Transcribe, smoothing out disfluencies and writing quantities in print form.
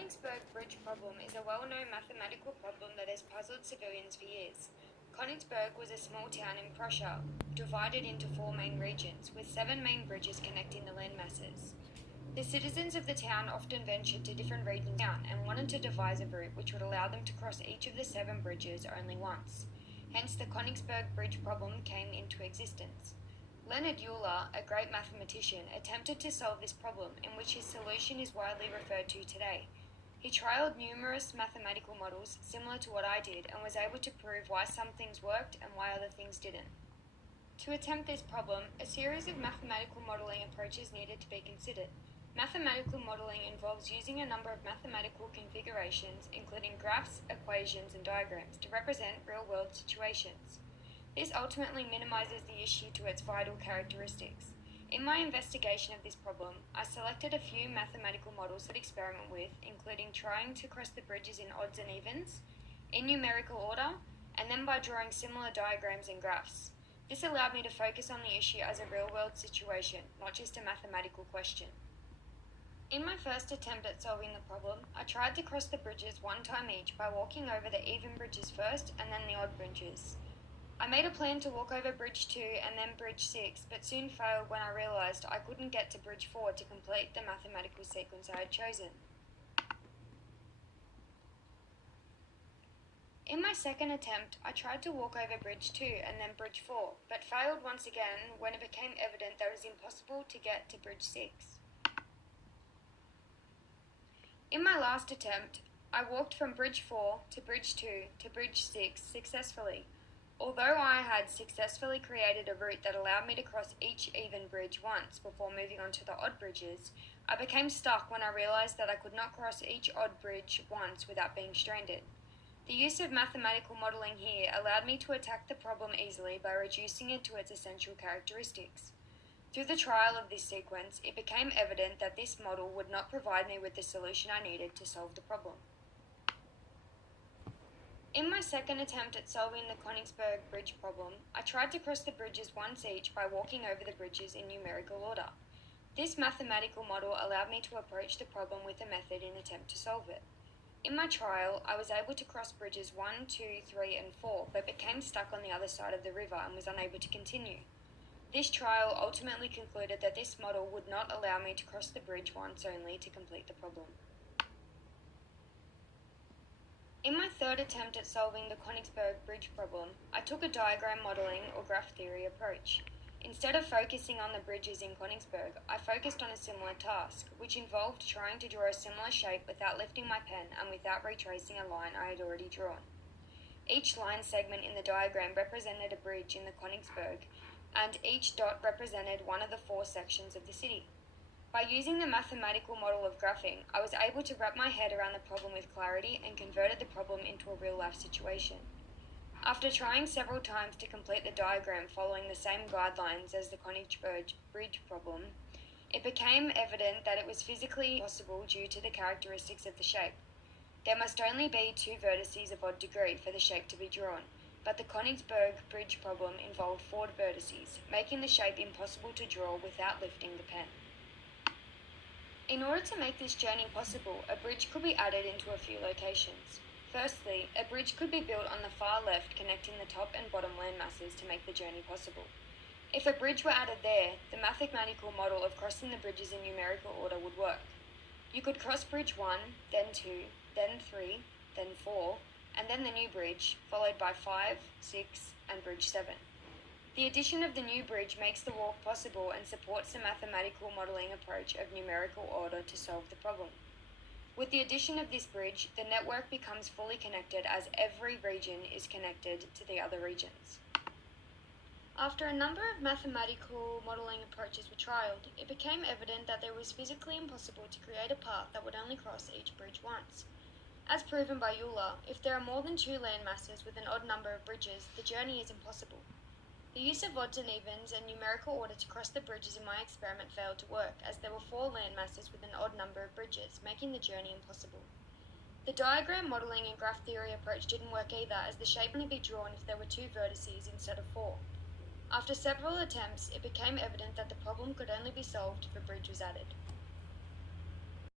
Konigsberg bridge problem is a well-known mathematical problem that has puzzled civilians for years. Konigsberg was a small town in Prussia, divided into 4 main regions, with 7 main bridges connecting the landmasses. The citizens of the town often ventured to different regions of the town and wanted to devise a route which would allow them to cross each of the 7 bridges only once. Hence, the Konigsberg bridge problem came into existence. Leonhard Euler, a great mathematician, attempted to solve this problem, in which his solution is widely referred to today. He trialled numerous mathematical models similar to what I did and was able to prove why some things worked and why other things didn't. To attempt this problem, a series of mathematical modeling approaches needed to be considered. Mathematical modeling involves using a number of mathematical configurations, including graphs, equations, and diagrams, to represent real-world situations. This ultimately minimizes the issue to its vital characteristics. In my investigation of this problem, I selected a few mathematical models to experiment with, including trying to cross the bridges in odds and evens, in numerical order, and then by drawing similar diagrams and graphs. This allowed me to focus on the issue as a real-world situation, not just a mathematical question. In my first attempt at solving the problem, I tried to cross the bridges one time each by walking over the even bridges first and then the odd bridges. I made a plan to walk over bridge 2 and then bridge 6, but soon failed when I realized I couldn't get to bridge 4 to complete the mathematical sequence I had chosen. In my second attempt, I tried to walk over bridge 2 and then bridge 4, but failed once again when it became evident that it was impossible to get to bridge 6. In my last attempt, I walked from bridge 4 to bridge 2 to bridge 6 successfully. Although I had successfully created a route that allowed me to cross each even bridge once before moving on to the odd bridges, I became stuck when I realized that I could not cross each odd bridge once without being stranded. The use of mathematical modeling here allowed me to attack the problem easily by reducing it to its essential characteristics. Through the trial of this sequence, it became evident that this model would not provide me with the solution I needed to solve the problem. In my second attempt at solving the Konigsberg bridge problem, I tried to cross the bridges once each by walking over the bridges in numerical order. This mathematical model allowed me to approach the problem with a method in attempt to solve it. In my trial, I was able to cross bridges 1, 2, 3, and 4, but became stuck on the other side of the river and was unable to continue. This trial ultimately concluded that this model would not allow me to cross the bridge once only to complete the problem. In my third attempt at solving the Konigsberg bridge problem, I took a diagram modeling or graph theory approach. Instead of focusing on the bridges in Konigsberg, I focused on a similar task, which involved trying to draw a similar shape without lifting my pen and without retracing a line I had already drawn. Each line segment in the diagram represented a bridge in the Konigsberg, and each dot represented one of the 4 sections of the city. By using the mathematical model of graphing, I was able to wrap my head around the problem with clarity and converted the problem into a real-life situation. After trying several times to complete the diagram following the same guidelines as the Konigsberg bridge problem, it became evident that it was physically possible due to the characteristics of the shape. There must only be 2 vertices of odd degree for the shape to be drawn, but the Konigsberg bridge problem involved 4 vertices, making the shape impossible to draw without lifting the pen. In order to make this journey possible, a bridge could be added into a few locations. Firstly, a bridge could be built on the far left connecting the top and bottom landmasses to make the journey possible. If a bridge were added there, the mathematical model of crossing the bridges in numerical order would work. You could cross bridge 1, then 2, then 3, then 4, and then the new bridge, followed by 5, 6, and bridge 7. The addition of the new bridge makes the walk possible and supports the mathematical modeling approach of numerical order to solve the problem. With the addition of this bridge, the network becomes fully connected as every region is connected to the other regions. After a number of mathematical modeling approaches were trialled, it became evident that it was physically impossible to create a path that would only cross each bridge once. As proven by Euler, if there are more than 2 landmasses with an odd number of bridges, the journey is impossible. The use of odds and evens and numerical order to cross the bridges in my experiment failed to work, as there were 4 landmasses with an odd number of bridges, making the journey impossible. The diagram modeling and graph theory approach didn't work either, as the shape could only be drawn if there were 2 vertices instead of 4. After several attempts, it became evident that the problem could only be solved if a bridge was added.